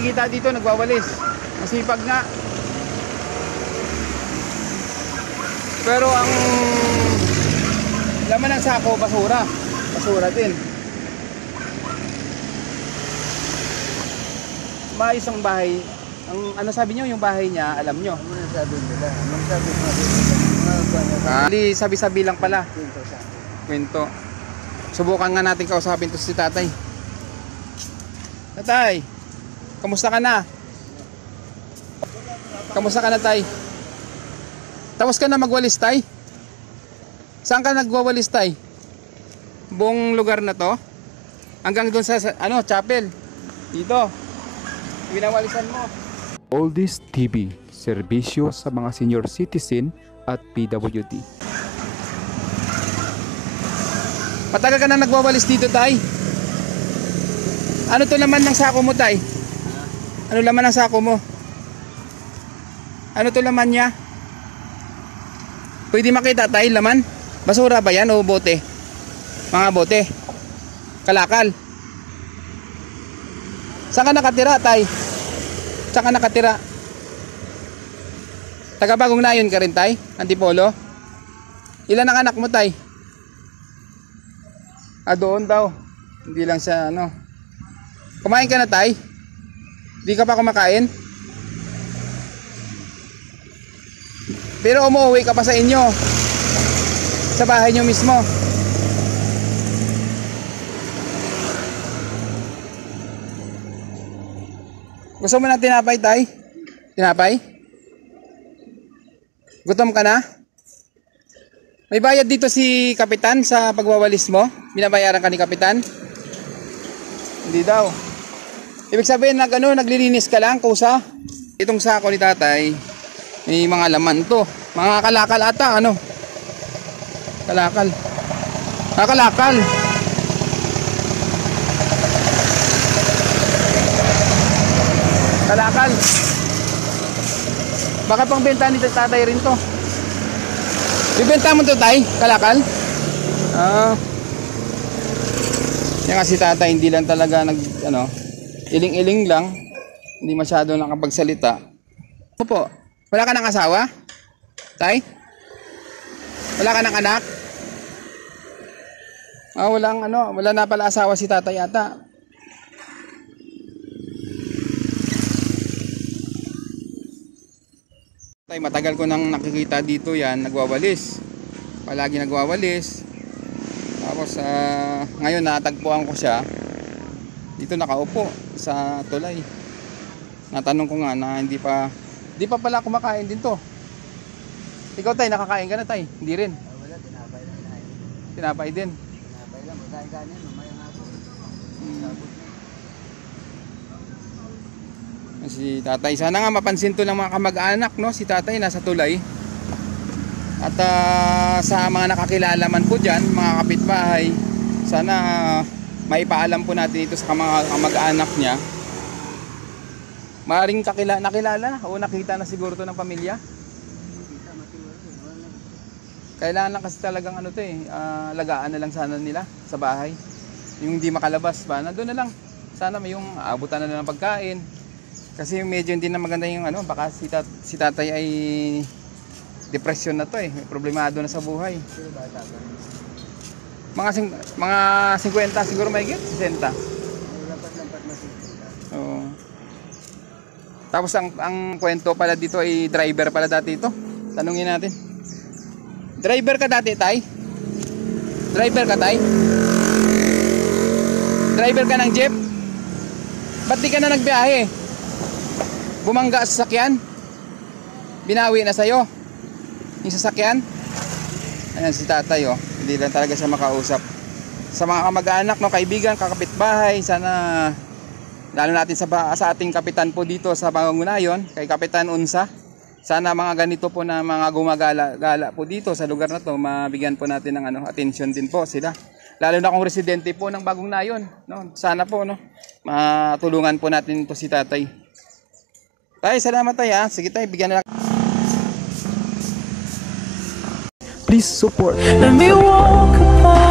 nakikita dito, nagwawalis. Masipag nga. Pero ang laman ng sako, basura. Basura din. Maayos ang bahay. Ang ano sabi niyo, yung bahay niya, alam niyo? Ano sabi nila? Anong sabi nila? Sabi-sabi lang pala. Kwento. Subukan nga natin kausapin to si tatay. Tatay, kamusta ka na? Kamusta ka na, tay? Tapos ka na magwalis, tay? Saan ka nagwawalis, tay? Buong lugar na to? Hanggang doon sa ano, chapel. Dito. Winawalisan mo. Oldies TV, serbisyo sa mga senior citizen at PWD. Matagal ka na nagwawalis dito, tay? Ano to laman ng sako mo, tay? Ano laman ng sako mo? Ano to laman niya? Pwede makita, tay, laman? Basura ba yan o bote? Mga bote? Kalakal? Saan ka nakatira, tay? Saan ka nakatira? Taga Bagong Nayon ka rin, tay? Antipolo? Ilan ang anak mo, tay? Doon daw. Hindi lang siya ano. Kumain ka na, tay? Di ka pa kumakain? Pero umuwi ka pa sa inyo. Sa bahay nyo mismo. Gusto mo ng tinapay, tay? Tinapay? Gutom ka na? May bayad dito si Kapitan sa pagwawalis mo? Binabayaran ka ni Kapitan? Hindi daw. Ibig sabihin naglilinis ka lang, kusa. Itong sako ni tatay, may mga laman to. Mga kalakal ata, ano? Kalakal. Kalakal. Kalakal. Baka pang benta ni tatay rin to. Ibenta mo to, tay? Kalakal? Yan kasi tatay, hindi lang talaga iling-iling lang. Hindi masyado nakapagsalita. Ano po? Wala ka ng asawa? Tay? Wala ka ng anak? Wala na pala asawa si tatay ata. Matagal ko nang nakikita dito yan, nagwawalis. Palagi nagwawalis. Tapos ngayon natagpuan ko siya. Dito nakaupo sa tulay. Natanong ko nga na hindi pa pala kumakain din to. Ikaw, tay, nakakain ka na, tay? Hindi rin. Wala, tinapay lang na. Tinapay din. Tinapay lang, magkain mamaya nga po. Si tatay, sana nga mapansin to ng mga kamag-anak, no? Si tatay nasa tulay. At sa mga nakakilala man po dyan, mga kapitbahay, sana maipaalam po natin ito sa mga kamag-anak niya. Maaaring nakilala o nakita na siguro to ng pamilya. Kailangan lang kasi talagang lagaan na lang sana nila sa bahay. Yung hindi makalabas ba, nandun na lang. Sana may yung abutan na lang ng pagkain. Kasi medyo hindi na maganda yung baka si tatay ay depression na to eh. May problemado na sa buhay. Mga 50 siguro may higit, 60. Lampat-lampat na 50. Oo. Tapos ang kwento pala dito ay driver pala dati ito. Tanungin natin. Driver ka dati, tay? Driver ka, tay? Driver ka ng jeep? Ba't di ka na nagbiyahe? Bumangga sa sasakyan? Binawi na sa'yo yung sasakyan? Ayan si tatay, oh. Hindi lang talaga siya makausap. Sa mga kamag-anak, no, kaibigan, kakapitbahay, sana lalo natin sa ating kapitan po dito sa Bagong Nayon, kay Kapitan Unsa, sana mga ganito po na mga gumagala po dito sa lugar na to, mabigyan po natin ng attention din po sila. Lalo na kung residente po ng Bagong Nayon, no? Sana po matulungan po natin po si tatay. Tay, salamat, tay, ha. Sige, tay, bigyan na lang. Please support. Let me walk upon